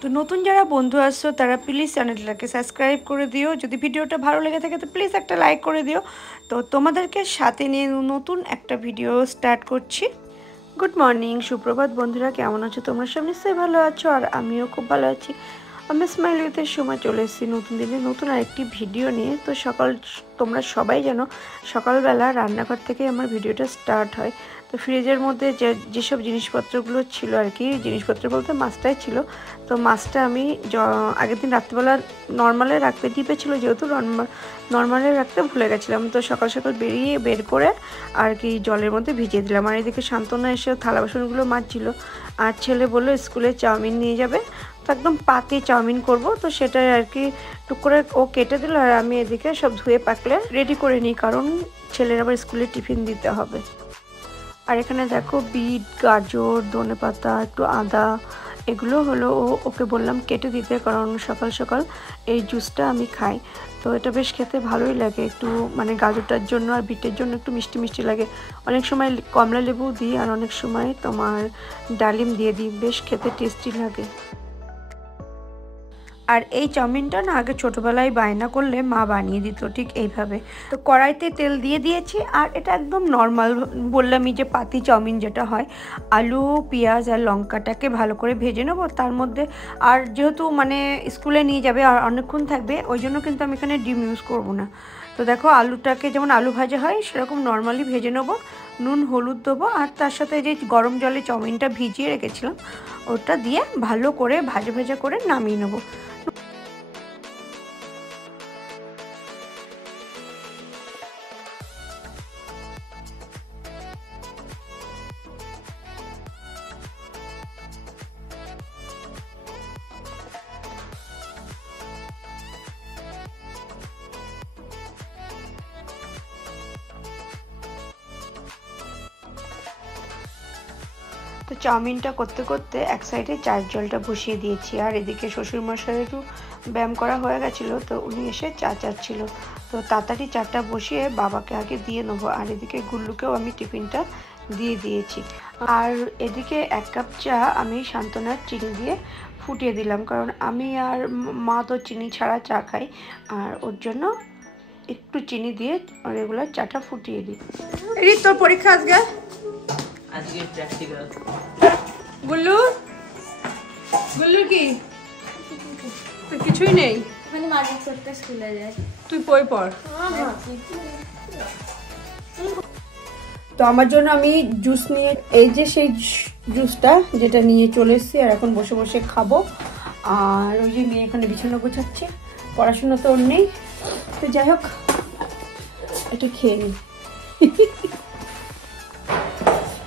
তো নতুন যারা বন্ধু আসছো তারা প্লিজ চ্যানেলটাকে সাবস্ক্রাইব করে দিও। যদি ভিডিওটা ভালো লেগে থাকে তো প্লিজ একটা লাইক করে দিও। তো তোমাদেরকে সাথে নিয়ে নতুন একটা ভিডিও স্টার্ট করছি। গুড মর্নিং, সুপ্রভাত বন্ধুরা, কেমন আছো তোমরা? সব নিশ্চয়ই ভালো আছো আর আমিও খুব ভালো আছি। আমি স্মাইলিতে সময় চলে এসেছি নতুন দিনে নতুন আরেকটি ভিডিও নিয়ে। তো তোমরা সবাই জানো সকালবেলা রান্নাঘর থেকে আমার ভিডিওটা স্টার্ট হয়। তো ফ্রিজের মধ্যে যেসব জিনিসপত্রগুলো ছিল আর কি, জিনিসপত্র বলতে মাছটাই ছিল। তো মাছটা আমি আগের দিন রাত্রিবেলা নর্মালে রাখতে ডিপে ছিল, যেহেতু নর্মালে রাখতে ভুলে গেছিলাম। তো সকাল সকাল বের করে আর কি জলের মধ্যে ভিজিয়ে দিলাম। আর এদিকে শান্তনা এসে থালা বাসনগুলো মাজছিল। আর ছেলে বললো স্কুলে চাউমিন নিয়ে যাবে, তো একদম পাতি চাউমিন করব। তো সেটাই আর কি টুক করে ও কেটে দিল আর আমি এদিকে সব ধুয়ে পাকলে রেডি করে নিই, কারণ ছেলের আবার স্কুলে টিফিন দিতে হবে। আর এখানে দেখো বিট, গাজর, ধনেপাতা, একটু আদা, এগুলো হলো ওকে বললাম কেটে দিতে, কারণ সকাল সকাল এই জুসটা আমি খাই। তো এটা বেশ খেতে ভালোই লাগে, একটু মানে গাজরটার জন্য আর বিটের জন্য একটু মিষ্টি মিষ্টি লাগে। অনেক সময় কমলা লেবু দিই আর অনেক সময় তোমার ডালিম দিয়ে দিই, বেশ খেতে টেস্টি লাগে। আর এই চাউমিনটা না আগে ছোটোবেলায় বায়না করলে মা বানিয়ে দিত ঠিক এইভাবে। তো কড়াইতে তেল দিয়ে দিয়েছি আর এটা একদম নর্মাল বললামই যে পাতি চাউমিন যেটা হয়, আলু, পেঁয়াজ আর লঙ্কাটাকে ভালো করে ভেজে নেবো তার মধ্যে। আর যেহেতু মানে স্কুলে নিয়ে যাবে আর অনেকক্ষণ থাকবে, ওই জন্য কিন্তু আমি এখানে ডিম ইউজ করবো না। তো দেখো আলুটাকে যেমন আলু ভাজা হয় সেরকম নর্মালি ভেজে নেবো, নুন হলুদ দেবো আর তার সাথে যে গরম জলে চাউমিনটা ভিজিয়ে রেখেছিলাম ওটা দিয়ে ভালো করে ভাজা ভাজা করে নামিয়ে নেবো। তো চাউমিনটা করতে করতে এক সাইডে চায়ের জলটা বসিয়ে দিয়েছি আর এদিকে শ্বশুরমশাই একটু ব্যায়াম করা হয়ে গেছিলো, তো উনি এসে চা চাচ্ছিল। তো তাড়াতাড়ি চাটা বসিয়ে বাবাকে আগে দিয়ে নেবো। আর এদিকে গুল্লুকেও আমি টিফিনটা দিয়ে দিয়েছি। আর এদিকে 1 কাপ চা আমি শান্তনার চিনি দিয়ে ফুটিয়ে দিলাম, কারণ আমি আর মা তো চিনি ছাড়া চা খাই, আর ওর জন্য একটু চিনি দিয়ে রেগুলার চাটা ফুটিয়ে দিই। এই তোর পরীক্ষা আজকে? আজকে প্র্যাকটিক্যাল। গুল্লু কি তো কিছুই নেই, মানে মাঝে ছোট্ট স্কুলে যায়, তুই বই পড়। তো আমার জন্য আমি জুস নিয়ে, এই যে সেই জুসটা যেটা নিয়ে চলে এসেছি আর এখন বসে বসে খাবো। আর ওই যে মেয়ে এখানে বিছানা গোছাচ্ছে, পড়াশোনা তো ওর নেই। তো যাই হোক এটা খেয়ে নিই।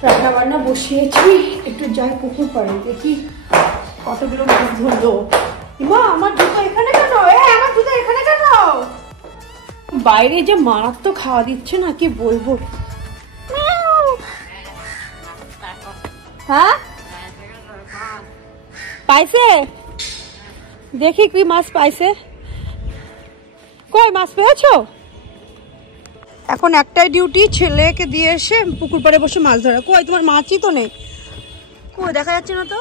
রান্না বান্না বসিয়েছি, একটু যাই পুকুর পাড়ে দেখি কতগুলো মাছ ধরলো। মা আমার জুতো এখানে কেন? আমার জুতো এখানে কেন? বাইরে যে মাছ তো খাওয়া দিচ্ছে না, কি বলবো। হ্যাঁ পাইছে, দেখি কি মাছ পাইছে। কই মাছ পেয়েছো? এখন একটাই ডিউটি, ছেলেকে দিয়ে এসে পুকুর পাড়ে বসে মাছ ধরা। কই তোমার মাছই তো নেই, কই দেখা যাচ্ছে না তো।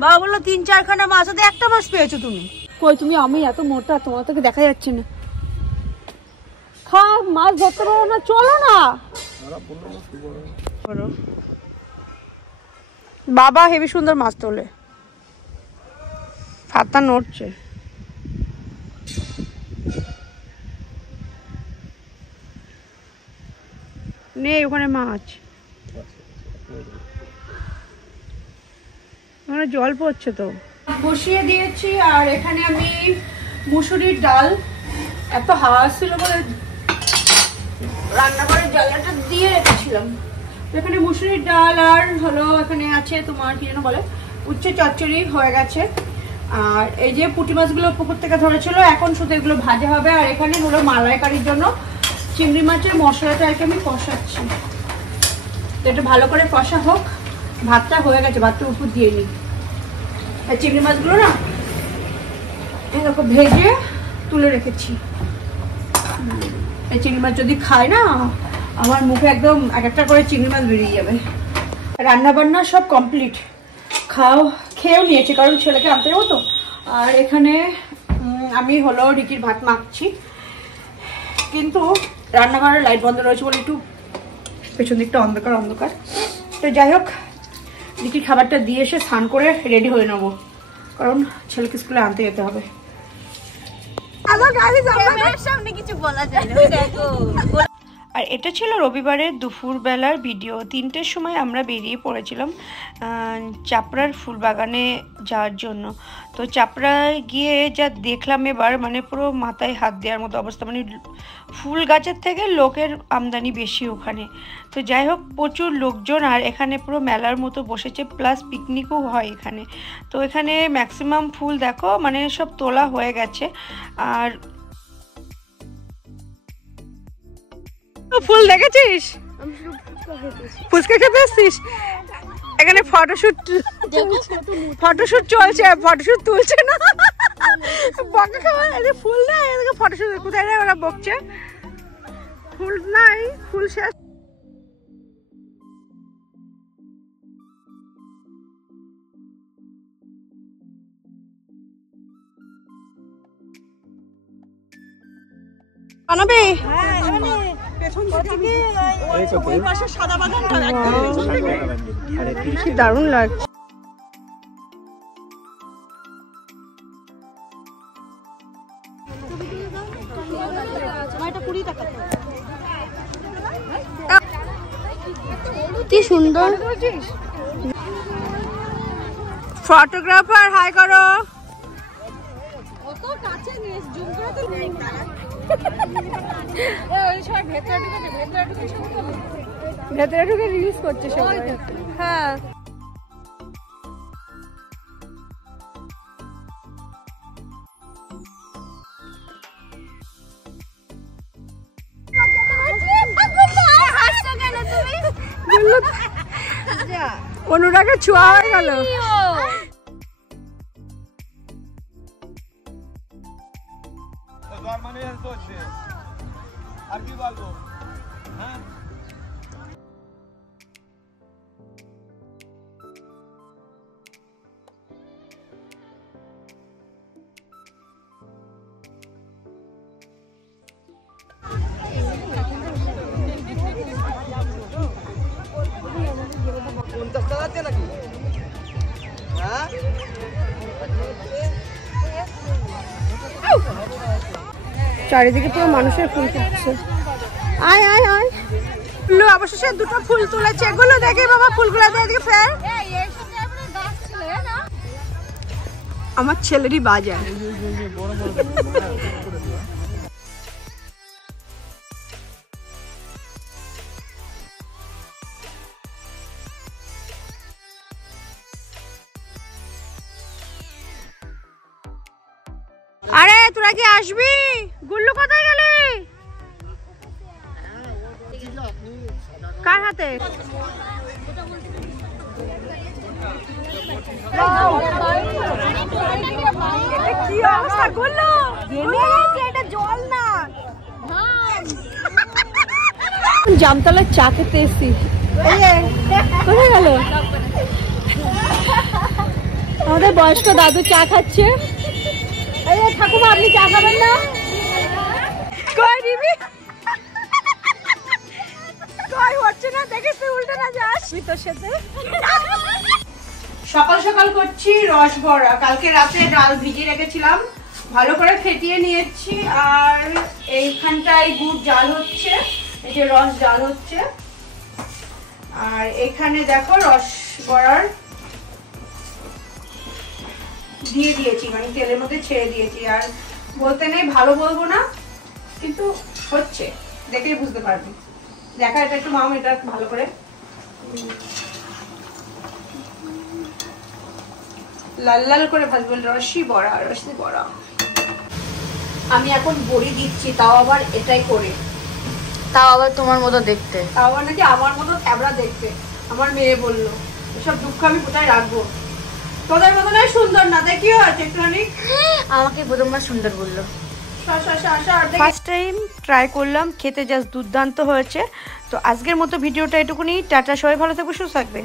বাবা বললো 3-4খানা মাছ আছে, একটা মাছ পেয়েছো তুমি। কই তুমি? আমি এত মোটা, তোমার তোকে দেখা যাচ্ছে না। খা মাছ ধরতে পারো না, চলো না। বাবা হেবি সুন্দর মাছ তোলে, ফাতা নড়ছে। নেই ওখানে মাছ, ওখানে জল পড়ছে তো। বসিয়ে দিয়েছি আর এখানে আমি মুসুরির ডাল, এত হাওয়া ছিল বলে রান্নাঘরের জানলাটা দিয়ে রেখেছিলাম। এখানে মুসুরির ডাল আর হলো এখানে আছে তোমার কি যেন বলে উচ্ছে চচ্চড়ি হয়ে গেছে। আর এই যে পুঁটি মাছগুলো পুকুর থেকে ধরেছিল, এখন শুধু এগুলো ভাজা হবে। আর এখানে হলো মালাইকারির জন্য চিংড়ি মাছের মশলাটা আর কি আমি কষাচ্ছি। তো এটা ভালো করে কষা হোক। ভাতটা হয়ে গেছে, ভাতটা উপর দিয়ে নিই। আর চিংড়ি মাছগুলো না এরকম ভেজে তুলে রেখেছি। এই চিংড়ি মাছ যদি খায় না, আমার মুখে একদম এক একটা করে চিংড়ি মাছ বেরিয়ে যাবে। রান্না বান্না সব কমপ্লিট, খাও খেয়েও নিয়েছি, কারণ ছেলেকে আনতে যাবো তো। আর এখানে আমি হলো রিকির ভাত মাখছি, কিন্তু রান্নাঘরের লাইট বন্ধ রয়েছে বলে একটু পেছন দিকটা অন্ধকার অন্ধকার। তো যাই হোক, রিকির খাবারটা দিয়ে এসে স্নান করে রেডি হয়ে নেবো, কারণ ছেলেকে স্কুলে আনতে যেতে হবে। আর এটা ছিল রবিবারের দুপুরবেলার ভিডিও। 3টের সময় আমরা বেরিয়ে পড়েছিলাম চাপড়ার ফুল বাগানে যাওয়ার জন্য। তো চাপড়ায় গিয়ে যা দেখলাম এবার, মানে পুরো মাথায় হাত দেওয়ার মতো অবস্থা, মানে ফুল গাছের থেকে লোকের আমদানি বেশি ওখানে। তো যাই হোক, প্রচুর লোকজন, আর এখানে পুরো মেলার মতো বসেছে, প্লাস পিকনিকও হয় এখানে। তো এখানে ম্যাক্সিমাম ফুল দেখো মানে সব তোলা হয়ে গেছে। আর ফুল দেখেছিস? ফুচকা খেতে এসছিস? এখানে ফটোশুট চলছে, ফটোশুট তুলছে না, বকা খাওয়া। ফুল নাই, ফটোশুট কোথায় রে ওরা বকছে? ফুল নাই, ফুল শেষ। বানাবে? দারুণ লাগছে। কি সুন্দর। ফটোগ্রাফার হাই করো। ভেতরে ঢুকে রিলস করছে সবাই। হ্যাঁ, অনুরাগে ছোঁয়া হয়ে গেল। আর কি বলবো? হ্যাঁ, চারিদিকে পুরো মানুষের ফুল ফুটছে। আয় আয় আয়, অবশেষে দুটো ফুল তুলেছে। এগুলো দেখে বাবা, ফুলগুলো দেখে ফের আমার ছেলেরই বাজার। আরে তোরা কি আসবি? গুল্লু কোথায় গেলি? কার হাতে? কি অবস্থা গুল্লু? এটা জল না, জামতলার চা খেতে এসছি। কোথায় গেল আমাদের বয়স্ক দাদু? চা খাচ্ছে। ঠাকুমা আপনি চা খাবেন না? কই দিবি? কই হচ্ছে না, দেখিস তুই উল্টে না যাস তোর সাথে। সকাল সকাল করছি রস বড়া। কালকে রাতে ডাল ভিজিয়ে রেখেছিলাম, ভালো করে ফেটিয়ে নিয়েছি। আর এইখানটায় গুড় জাল হচ্ছে, এই যে রস জাল হচ্ছে। আর এখানে দেখো রস বড়ার দিয়ে দিয়েছি, মানে তেলের মধ্যে ছেড়ে দিয়েছি। আর বলতে নেই ভালো বলবো না, কিন্তু হচ্ছে, দেখেই বুঝতে পারবি। দেখা, এটা একটু মাম, এটা ভালো করে লাল লাল করে ভাজবো। রসি বড়া, রসি বড়া। আমি এখন বড়ি দিচ্ছি, তাও আবার এটাই করে, তাও আবার তোমার মতো দেখতে, তাও আবার নাকি আমার মতো থ্যাবড়া দেখতে। আমার মেয়ে বললো এসব দুঃখ আমি কোথায় রাখবো, তোদের মতো নয় সুন্দর না, দেখিও আছে একটুখানি। আমাকে প্রথমবার সুন্দর বললো। ফার্স্ট টাইম ট্রাই করলাম, খেতে জাস্ট দুর্দান্ত হয়েছে। তো আজকের মতো ভিডিওটা এটুকুনি। টাটা, সবাই ভালো থাকবে, সুস্থ থাকবে।